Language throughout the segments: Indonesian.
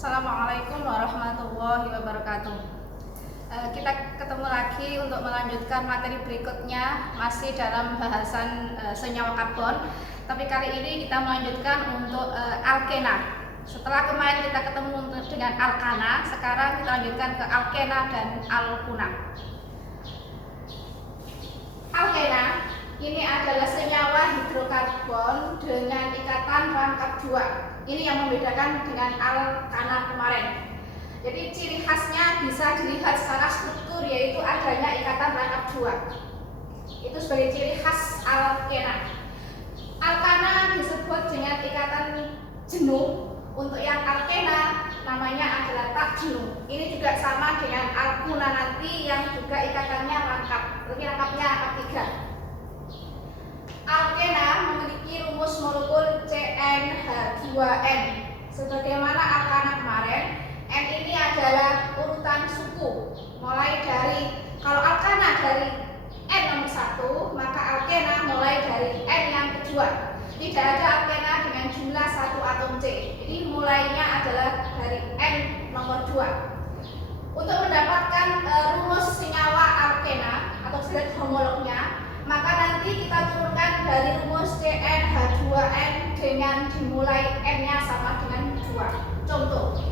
Assalamualaikum warahmatullahi wabarakatuh. Kita ketemu lagi untuk melanjutkan materi berikutnya, masih dalam bahasan senyawa karbon. Tapi kali ini kita melanjutkan untuk alkena. Setelah kemarin kita ketemu dengan alkana, sekarang kita lanjutkan ke alkena dan alkuna. Alkena ini adalah senyawa hidrokarbon dengan ikatan rangkap 2. Ini yang membedakan dengan alkana kemarin. Jadi ciri khasnya bisa dilihat secara struktur, yaitu adanya ikatan rangkap 2. Itu sebagai ciri khas alkena. Alkana disebut dengan ikatan jenuh. Untuk yang alkena namanya adalah tak jenuh. Ini juga sama dengan alkuna nanti yang juga ikatannya rangkap. Ini rangkapnya rangkap 3. Alkena memiliki rumus molekul CnH2n. Sebagaimana alkana kemarin, N ini adalah urutan suku. Mulai dari, kalau alkana dari N nomor 1, maka alkena mulai dari N yang kedua. Tidak ada alkena dengan jumlah 1 atom C. Jadi mulainya adalah dari N nomor 2. Untuk mendapatkan rumus senyawa alkena atau zat homolognya, maka nanti kita turunkan dari rumus CnH2n dengan dimulai N-nya sama dengan 2. Contoh.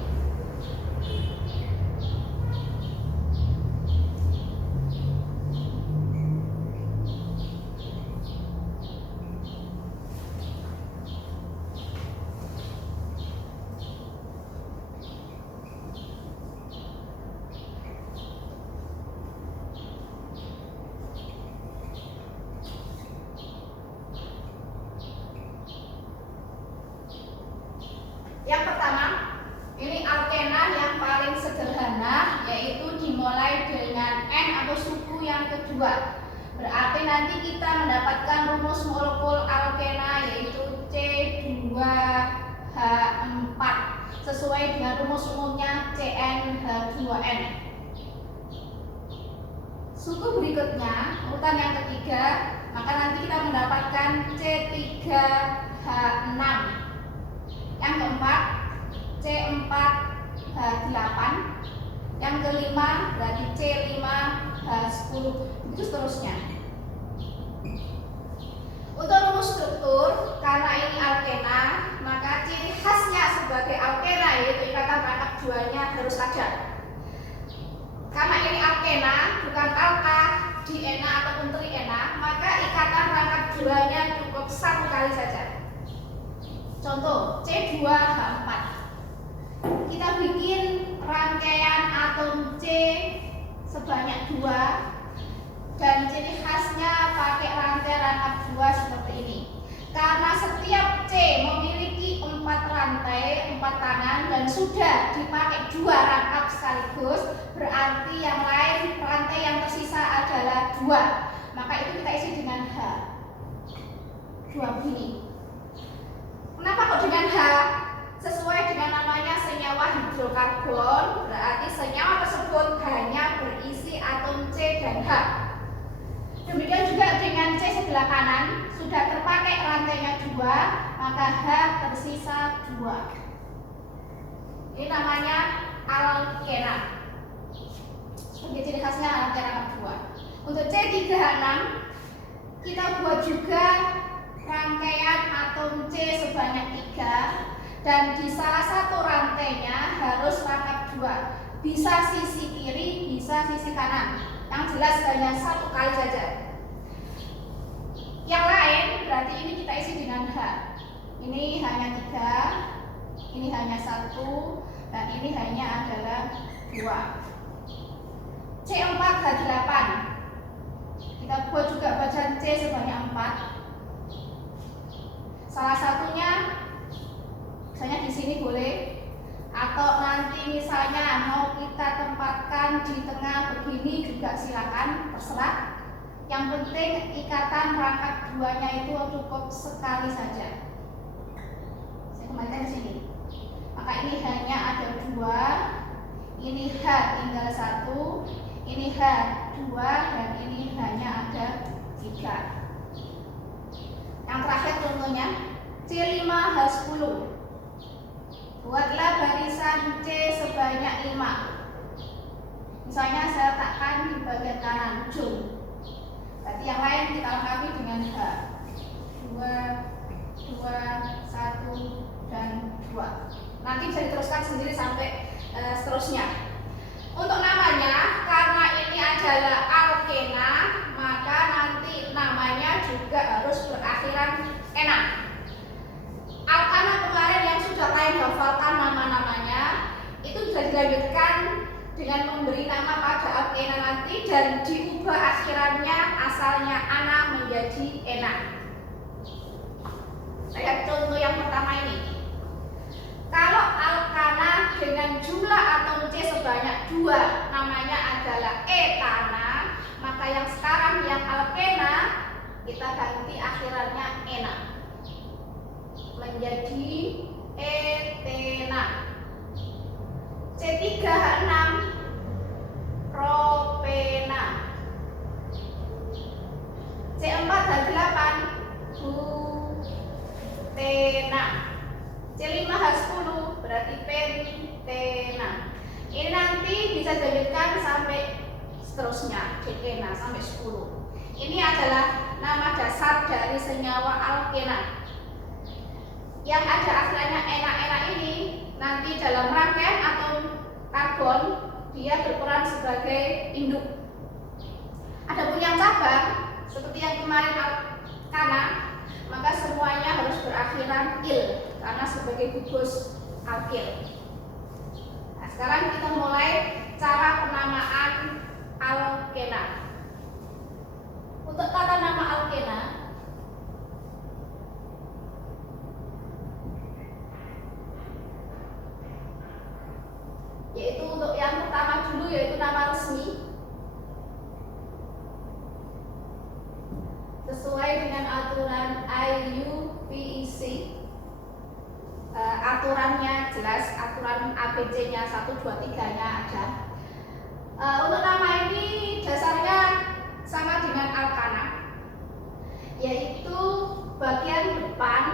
Yang pertama, ini alkena yang paling sederhana, yaitu dimulai dengan N atau suku yang kedua. Berarti nanti kita mendapatkan rumus molekul alkena yaitu C2H4 sesuai dengan rumus umumnya CnH2n. Suku berikutnya, urutan yang ketiga, maka nanti kita mendapatkan C3H6. Yang keempat, C4H8. Yang kelima berarti C5H10. Begitu seterusnya. Untuk rumus struktur, karena ini alkena, maka ciri khasnya sebagai alkena yaitu ikatan rangkap 2-nya harus ada. Karena ini alkena, bukan alka, diena ataupun triena, maka ikatan rangkap 2-nya cukup 1 kali saja. Contoh C2H4. Kita bikin rangkaian atom C sebanyak 2 dan ciri khasnya pakai rantai rangkap 2 seperti ini. Karena setiap C memiliki 4 rantai, 4 tangan dan sudah dipakai 2 rangkap sekaligus, berarti yang lain rantai yang tersisa adalah 2. Maka itu kita isi dengan H. 2 begini. Kenapa kok dengan H? Sesuai dengan namanya senyawa hidrokarbon, berarti senyawa tersebut hanya berisi atom C dan H. Demikian juga dengan C sebelah kanan, sudah terpakai rantainya 2, maka H tersisa 2. Ini namanya alkena. Sebagai ciri khasnya alkena 2. Untuk C3H6, kita buat juga rangkaian atom C sebanyak 3 dan di salah satu rantainya harus rangkap 2. Bisa sisi kiri, bisa sisi kanan. Yang jelas hanya 1 kali saja. Yang lain berarti ini kita isi dengan H. Ini hanya 3, ini hanya 1, dan ini hanya adalah 2. C4H8. Kita buat juga bacaan C sebanyak 4. Salah satunya misalnya di sini boleh, atau nanti misalnya mau kita tempatkan di tengah begini juga silakan, terserah. Yang penting ikatan rangkap 2-nya itu cukup sekali saja. Saya kembalikan di sini. Maka ini hanya ada 2, ini H tinggal 1, ini H 2, dan ini hanya ada 3. Yang terakhir contohnya C5H10. Buatlah barisan C sebanyak 5. Misalnya saya letakkan di bagian kanan ujung. Berarti yang lain kita lengkapi dengan H. 2, 2, 1, dan 2. Nanti bisa diteruskan sendiri sampai seterusnya. Untuk namanya, karena ini adalah alkena, maka nanti namanya juga harus berakhiran ena. Alkana kemarin yang sudah kalian hafalkan nama-namanya, itu bisa dilanjutkan dengan memberi nama pada alkena nanti dan diubah akhirannya asalnya ana menjadi ena. Lihat contoh yang pertama ini. Kalau alkana dengan jumlah atom C sebanyak 2 namanya adalah etana, maka yang sekarang yang alkena kita ganti akhirannya ena menjadi etena. C3H6 propena. C4H8 butena. C5H10 berarti pentena. Ini nanti bisa dilanjutkan sampai seterusnya, dekena sampai 10. Ini adalah nama dasar dari senyawa alkena. Yang ada akhirannya ena-ena ini nanti dalam rangkaian atom karbon dia berperan sebagai induk. Adapun yang cabang seperti yang kemarin alkana, maka semuanya harus berakhiran il karena sebagai gugus alkil. Nah, sekarang kita mulai cara penamaan alkena. Untuk tata nama alkena, yaitu untuk yang pertama dulu yaitu nama resmi sesuai dengan aturan IUPAC. Aturannya jelas, aturan ABC-nya 1, 2, 3-nya ada. Untuk nama ini dasarnya sama dengan alkana, yaitu bagian depan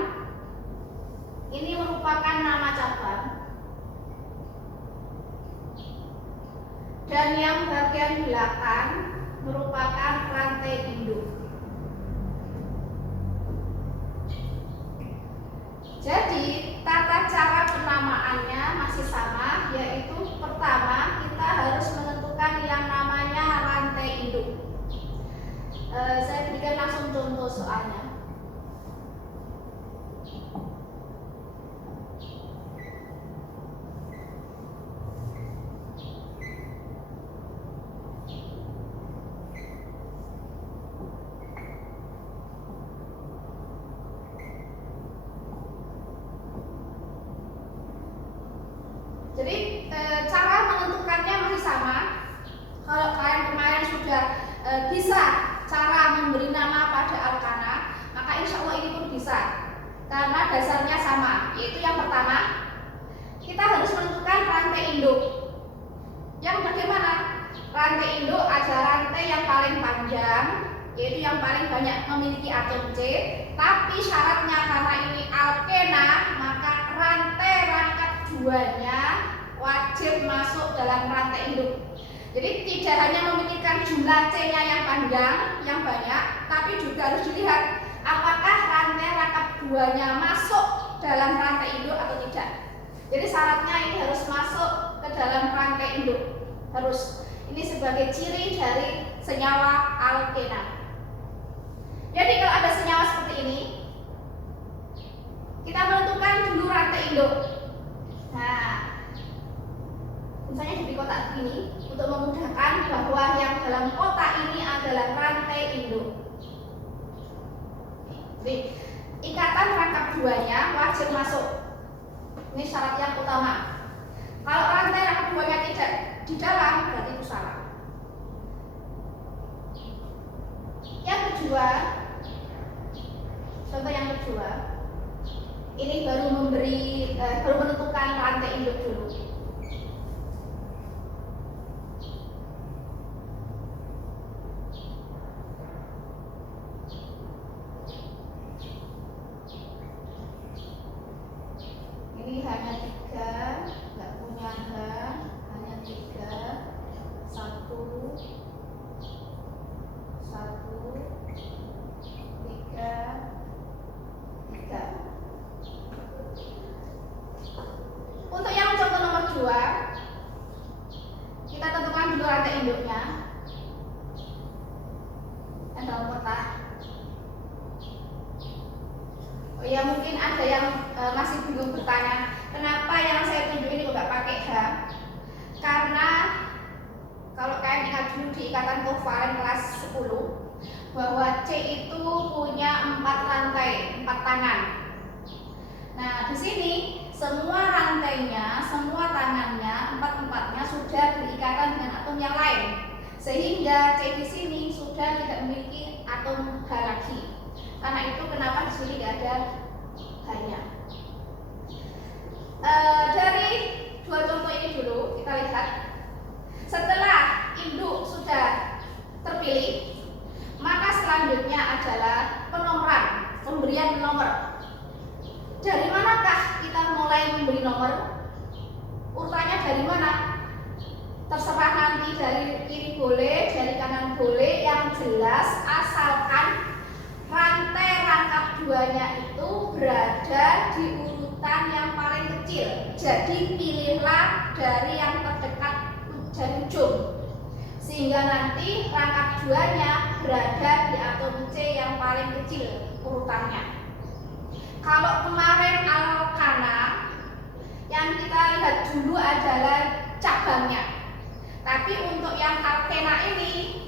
ini merupakan nama cabang dan yang bagian belakang merupakan rantai induk. Jadi tata cara penamaannya masih sama, yaitu pertama kita harus menentukan yang namanya rantai induk. Saya berikan langsung contoh soalnya. Jadi cara menentukannya masih sama. Kalau kalian kemarin sudah bisa cara memberi nama pada alkana, maka insya Allah ini pun bisa, karena dasarnya sama. Yaitu yang pertama, kita harus menentukan rantai induk. Yang bagaimana? Rantai induk ada rantai yang paling panjang, yaitu yang paling banyak memiliki atom C. Tapi syaratnya karena ini alkena, maka rantai rangkap 2-nya wajib masuk dalam rantai induk. Jadi tidak hanya memikirkan jumlah C-nya yang panjang, yang banyak, tapi juga harus dilihat apakah rantai rangkap 2-nya masuk dalam rantai induk atau tidak. Jadi syaratnya ini harus masuk ke dalam rantai induk. Harus. Ini sebagai ciri dari senyawa alkena. Jadi kalau ada senyawa seperti ini, kita menentukan dulu rantai induk. Nah, misalnya di kotak ini untuk memudahkan bahwa yang dalam kotak ini adalah rantai induk. Jadi ikatan rangkap 2-nya wajib masuk. Ini syarat yang utama. Kalau rantai rangkap 2-nya tidak di dalam, berarti itu salah. Yang kedua, contoh yang kedua, ini baru menentukan rantai induk dulu. Ini hanya 3 induknya yang dalam kotak. Oh ya, mungkin ada yang masih bingung bertanya, kenapa yang saya tunjuk ini kok nggak pakai H? Karena kalau kalian ingat dulu di ikatan kovalen kelas 10 bahwa C itu punya 4 rantai, 4 tangan. Nah, di sini semua rantainya, semua tangannya, 4-4-nya sudah berikatan dengan atom yang lain, sehingga C di sini sudah tidak memiliki atom H lagi. Karena itu kenapa di sini tidak ada H-nya. Dari dua contoh ini dulu kita lihat. Setelah induk sudah terpilih, maka selanjutnya adalah penomoran, pemberian nomor. Dari manakah kita mulai memberi nomor? Urutannya dari mana? Terserah nanti, dari kiri boleh, dari kanan boleh, yang jelas asalkan rantai rangkap 2-nya itu berada di urutan yang paling kecil. Jadi pilihlah dari yang terdekat dari ujung, sehingga nanti rangkap 2-nya berada di atom C yang paling kecil urutannya. Kalau kemarin alkana yang kita lihat dulu adalah cabangnya, tapi untuk yang alkena ini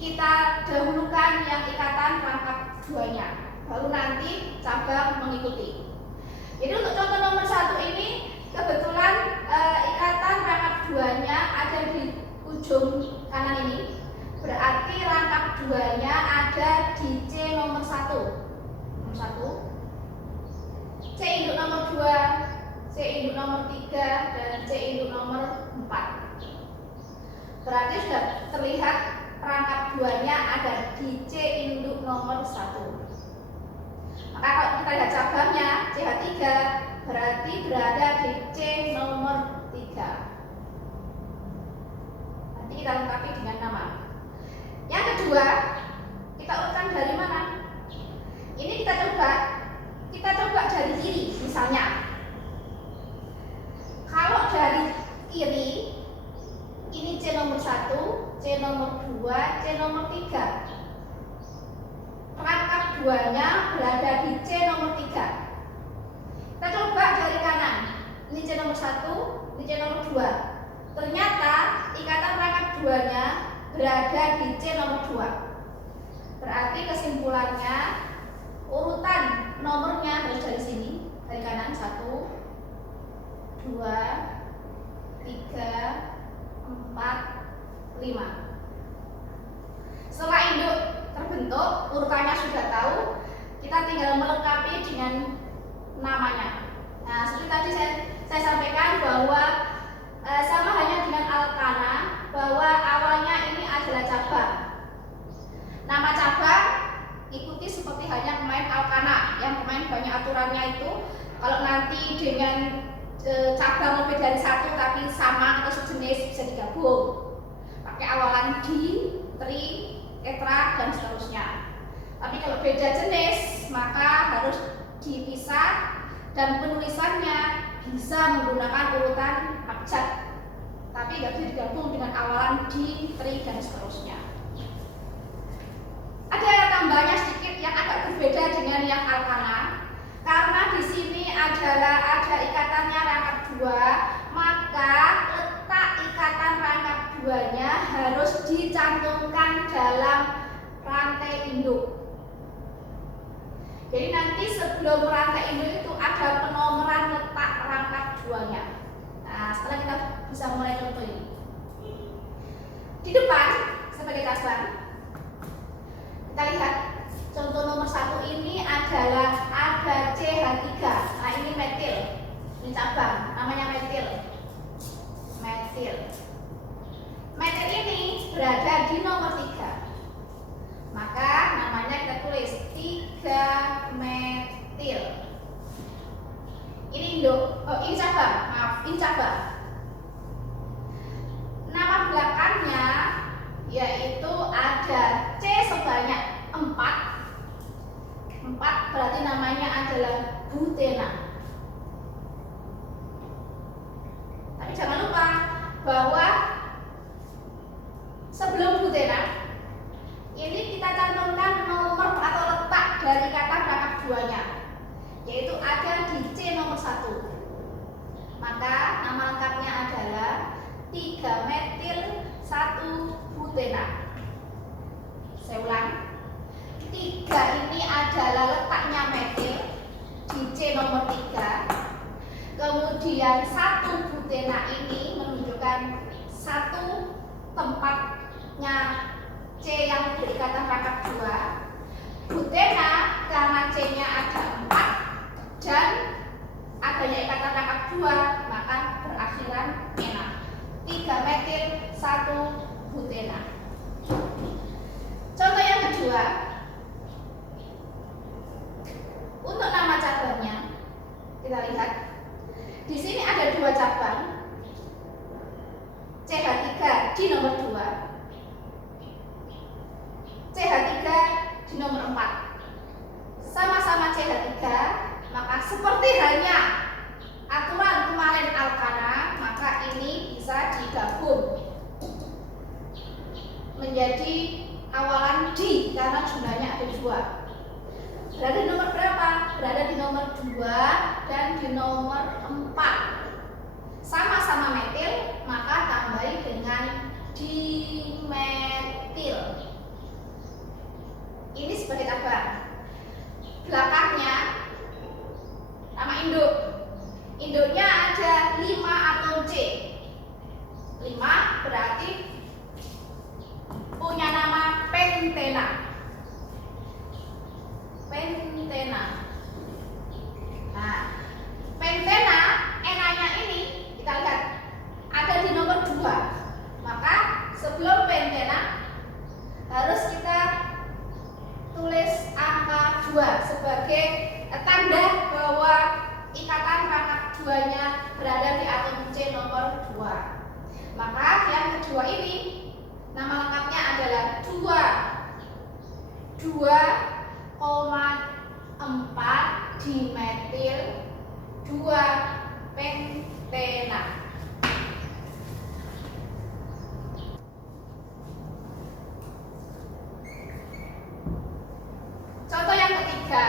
kita dahulukan yang ikatan rangkap 2-nya, baru nanti cabang mengikuti. Jadi untuk contoh nomor 1 ini kebetulan ikatan rangkap 2-nya ada di ujung kanan ini, berarti rangkap 2-nya ada di C nomor 1. Nomor 1, C induk nomor 2, C induk nomor 3, dan C induk nomor 4. Berarti sudah terlihat rangkap 2-nya ada di C induk nomor 1. Maka kalau kita lihat cabangnya CH3 berarti berada di C nomor 3. Nanti kita lengkapi dengan nama. Yang kedua, kita urutkan dari mana? Ini kita coba dari kiri misalnya. Kalau dari kiri, ini C nomor 1, C nomor 2, C nomor 3. Rangkap 2-nya berada di C nomor 3. Kita coba dari kanan. Ini C nomor 1, ini C nomor 2. Ternyata ikatan rangkap 2-nya berada di C nomor 2. Berarti kesimpulannya urutan nomornya harus dari sini, dari kanan 1, 2, 3, 4, 5. Setelah induk terbentuk, urutannya sudah tahu, kita tinggal melengkapi dengan namanya. Nah, seperti tadi saya sampaikan bahwa sama halnya dengan alkana, bahwa awalnya ini adalah cabang. Nama cabang ikuti seperti halnya pemain alkana, yang pemain banyak aturannya itu. Kalau nanti dengan cabang lebih dari 1 tapi sama atau sejenis, bisa digabung pakai awalan di, tri, tetra, dan seterusnya. Tapi kalau beda jenis maka harus dipisah, dan penulisannya bisa menggunakan urutan abjad, tapi nggak bisa digabung dengan awalan di, tri, dan seterusnya. Ada tambahnya sedikit yang agak berbeda dengan yang alkana, karena di sini adalah ada ikatannya rangkap 2, maka letak ikatan rangkap 2-nya harus dicantumkan dalam rantai induk. Jadi nanti sebelum rantai induk itu ada penomoran letak rangkap 2-nya. Nah, setelah kita bisa mulai contoh ini. Di depan sebagai cabang, kita lihat contoh nomor 1 ini adalah ada CH3. Nah, ini metil. Ini cabang, namanya metil. Metil ini berada di nomor 3. Maka namanya kita tulis 3 metil. Ini induk, ini cabang, ini cabang. Nama belakangnya yaitu ada C sebanyak 4 berarti namanya adalah butena. Tapi jangan lupa bahwa Sebelum butena, ini kita cantumkan nomor atau letak dari ikatan rangkap 2-nya, yaitu ada di C nomor 1. Maka nama lengkapnya adalah 3-metil 1-butena. Saya ulang, 3 ini adalah letaknya metil di C nomor 3. Kemudian 1-butena ini menunjukkan satu tempatnya C yang berikatan rangkap 2. Butena karena C-nya ada 4 dan adanya ikatan rangkap 2 maka berakhiran ena. 3-metil 1-butena. Contoh yang kedua, untuk nama cabangnya kita lihat di sini ada 2 cabang CH3 di nomor 2, CH3 di nomor 4. Sama-sama CH3, maka seperti halnya aturan kemarin alkana, maka ini bisa digabung menjadi awalan D karena jumlahnya ada 2. Berada di nomor berapa? Berada di nomor 2 dan di nomor 4. Sama-sama metil, maka tambahi dengan dimetil. Ini sebagai cabang. Belakangnya nama induk. Induknya ada 5 atom C. 5 berarti punya nama pentena. Pentena. Nah, pentena enanya ini kita lihat ada di nomor 2. Maka sebelum pentena harus kita tulis angka 2 sebagai tanda bahwa ikatan rangkap 2-nya berada di atom C nomor 2. Maka yang kedua ini nama lengkapnya adalah 2,4 dimetil 2 pentena. Contoh yang ketiga,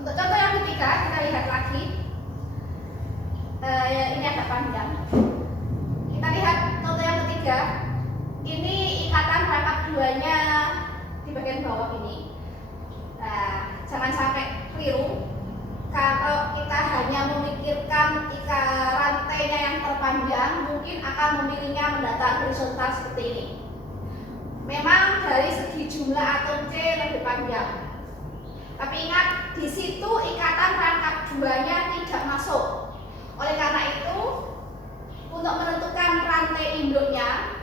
untuk contoh yang ketiga kita lihat lagi. Ini agak panjang. Kita lihat contoh yang ketiga. Ini ikatan rangkap 2-nya di bagian bawah ini. Nah, jangan sampai keliru. Kalau kita hanya memikirkan rantainya yang terpanjang, mungkin akan memilihnya mendatar horizontal seperti ini. Memang dari segi jumlah atom C lebih panjang. Tapi ingat, di situ ikatan rangkap 2-nya tidak masuk. Oleh karena itu, untuk menentukan rantai induknya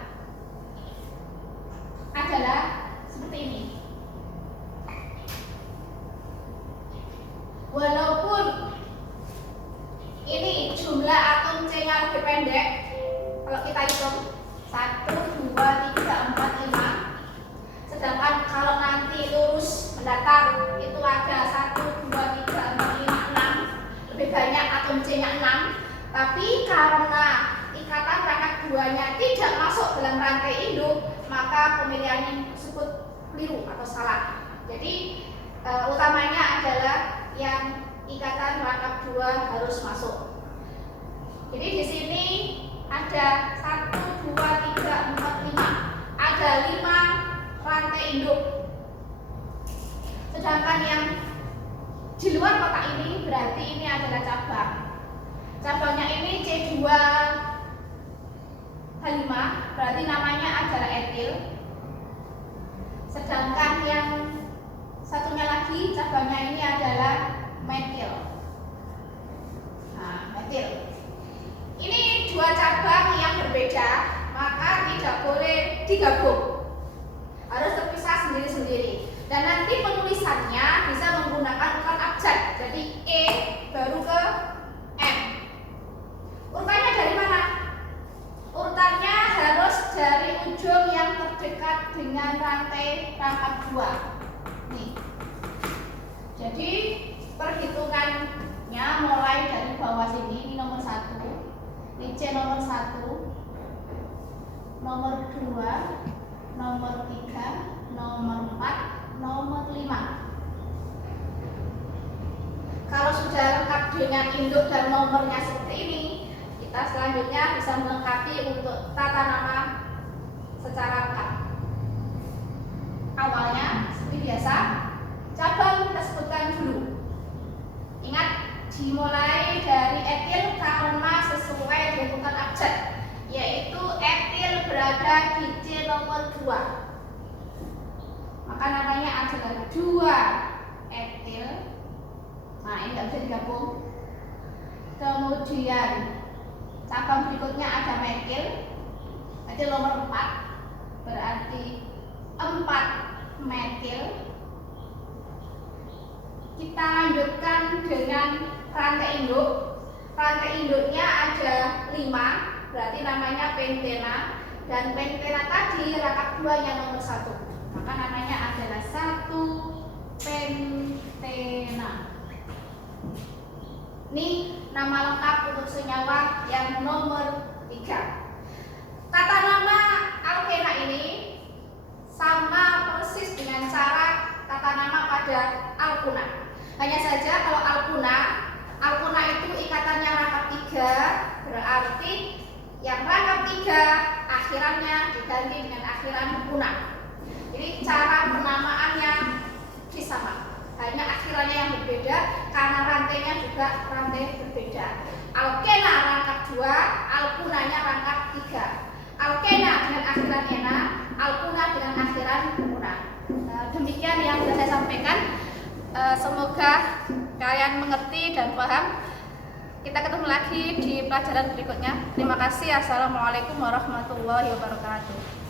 adalah seperti ini. Walaupun ini jumlah atom C-nya lebih pendek, kalau kita hitung 1, 2, 3, 4, 5. Sedangkan kalau nanti lurus mendatar itu ada 1, 2, 3, 4, 5, 6. Lebih banyak atom C-nya 6. Tapi karena ikatan rangkap 2-nya tidak masuk dalam rantai induk, maka pemilihan tersebut keliru atau salah. Jadi utamanya adalah yang ikatan rangkap 2 harus masuk. Jadi di sini ada 1, 2, 3, 4, 5. Ada 5 rantai induk. Sedangkan yang di luar kotak ini berarti ini adalah cabang. Cabangnya ini C2H5, berarti namanya adalah etil. Sedangkan yang satunya lagi cabangnya ini adalah metil. Nah, metil. Ini 2 cabang yang berbeda, maka tidak boleh digabung, harus terpisah sendiri-sendiri. Dan nanti penulisannya bisa menggunakan urutan abjad. Jadi E baru ke M. Urutannya dari mana? Urutannya harus dari ujung yang terdekat dengan rantai rangkap 2. Nih. Jadi perhitungannya mulai dari bawah sini. Ini nomor 1, ini C nomor 1, nomor 2, nomor 3, nomor 4, nomor 5. Kalau sudah lengkap dengan induk dan nomornya seperti ini, kita selanjutnya bisa melengkapi untuk tata nama secara lengkap. Awalnya seperti biasa, cabang kita sebutkan dulu. Ingat, dimulai dari etil karena sesuai dengan urutan abjad, yaitu etil berada di C nomor 2. Maka namanya adalah 2 etil. Nah, ini nggak bisa digabung. Kemudian cabang berikutnya ada metil. Etil nomor 4 berarti 4 metil. Kita lanjutkan dengan rantai induk. Rantai induknya ada 5, berarti namanya pentena. Dan pentena tadi rangkap 2-nya nomor 1, maka namanya adalah 1 pentena. Ini nama lengkap untuk senyawa yang nomor 3. Tata nama alkena ini sama persis dengan cara tata nama pada alkuna. Hanya saja kalau alkuna itu ikatannya rangkap 3, berarti yang rangkap 3 akhirannya diganti dengan akhiran kuna. Jadi cara penamaannya sama, hanya akhirannya yang berbeda karena rantainya juga rantai berbeda. Alkena rangkap 2, alkunanya rangkap 3. Alkena dengan akhiran ena, alkuna dengan akhiran kuna. Demikian yang sudah saya sampaikan. Semoga kalian mengerti dan paham. Kita ketemu lagi di pelajaran berikutnya. Terima kasih. Assalamualaikum warahmatullahi wabarakatuh.